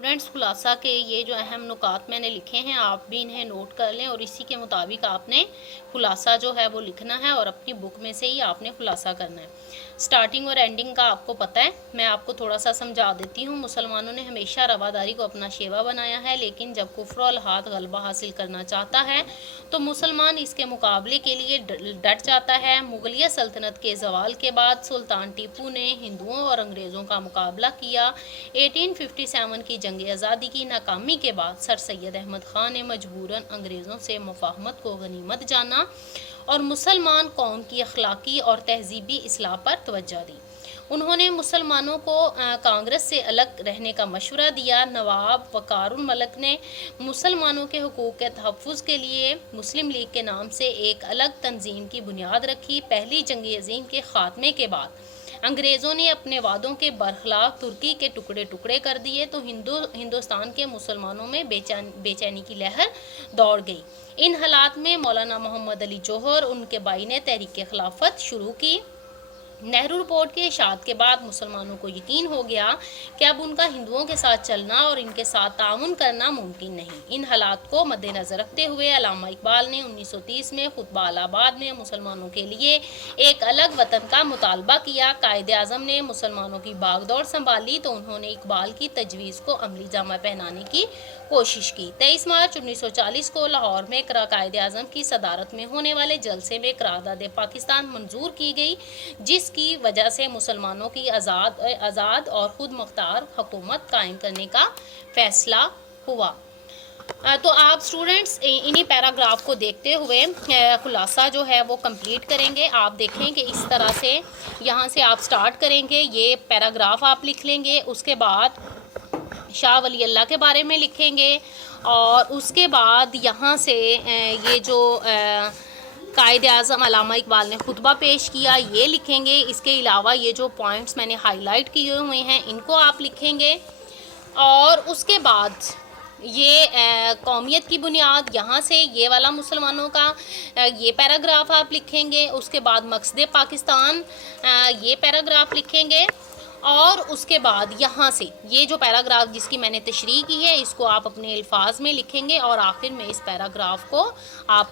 Students खुलासा के ये जो अहम नुकात मैंने लिखे हैं आप भी इन्हें नोट कर लें और इसी के मुताबिक आपने खुलासा जो है वो लिखना है और अपनी बुक में से ही आपने खुलासा करना है। स्टार्टिंग और एंडिंग का आपको पता है, मैं आपको थोड़ा सा समझा देती हूँ। मुसलमानों ने हमेशा रवादारी को अपना शेवा बनाया है, लेकिन जब कुफ्र और हाथ गलबा हासिल करना चाहता है तो मुसलमान इसके मुकाबले के लिए डट जाता है। मुगलिया सल्तनत के ज़वाल के बाद सुल्तान टीपू ने हिंदुओं और अंग्रेज़ों का मुकाबला किया। 1857 की जंग आज़ादी की नाकामी के बाद सर सैयद अहमद ख़ान ने मजबूरन अंग्रेज़ों से मुफाहमत को गनीमत जाना और मुसलमान कौम की अखलाकी और तहजीबी इस्लाह पर तवज्जो दी। उन्होंने मुसलमानों को कांग्रेस से अलग रहने का मशवरा दिया। नवाब वक़ारुल मलिक ने मुसलमानों के हुकूक़ के तहफ़्फ़ुज़ के लिए मुस्लिम लीग के नाम से एक अलग तंजीम की बुनियाद रखी। पहली जंग अज़ीम के ख़ात्मे के बाद अंग्रेज़ों ने अपने वादों के बरखिलाफ तुर्की के टुकड़े टुकड़े कर दिए तो हिंदुस्तान के मुसलमानों में बेचैनी की लहर दौड़ गई। इन हालात में मौलाना मोहम्मद अली जौहर उनके भाई ने तहरीक खिलाफत शुरू की। नेहरू रिपोर्ट के इशाअत के बाद मुसलमानों को यकीन हो गया कि अब उनका हिंदुओं के साथ चलना और इनके साथ ताउन करना मुमकिन नहीं। इन हालात को मद्देनज़र रखते हुए अल्लामा इकबाल ने 1930 में खुतबा इलाहाबाद में मुसलमानों के लिए एक अलग वतन का मुतालबा किया। कायदे आज़म ने मुसलमानों की बागडोर संभाली तो उन्होंने इकबाल की तजवीज़ को अमली जामा पहनाने की कोशिश की। 23 मार्च 1940 को लाहौर में कायदे आज़म की सदारत में होने वाले जलसे में करारदाद पाकिस्तान मंजूर की गई, जिसकी वजह से मुसलमानों की आज़ाद और खुद मुख्तार हुकूमत कायम करने का फैसला हुआ। तो आप स्टूडेंट्स इन्हीं पैराग्राफ को देखते हुए खुलासा जो है वो कंप्लीट करेंगे। आप देखें कि इस तरह से यहाँ से आप स्टार्ट करेंगे, ये पैराग्राफ आप लिख लेंगे, उसके बाद शाह वली अल्लाह के बारे में लिखेंगे और उसके बाद यहाँ से ये जो कायदे आज़म अल्लामा इकबाल ने खुतबा पेश किया ये लिखेंगे। इसके अलावा ये जो पॉइंट्स मैंने हाईलाइट किए हुए हैं इनको आप लिखेंगे और उसके बाद ये कौमियत की बुनियाद, यहाँ से ये वाला मुसलमानों का ये पैराग्राफ आप लिखेंगे। उसके बाद मकसद पाकिस्तान ये पैराग्राफ लिखेंगे और उसके बाद यहाँ से ये जो पैराग्राफ जिसकी मैंने तशरीह की है इसको आप अपने अल्फाज में लिखेंगे और आखिर में इस पैराग्राफ को आप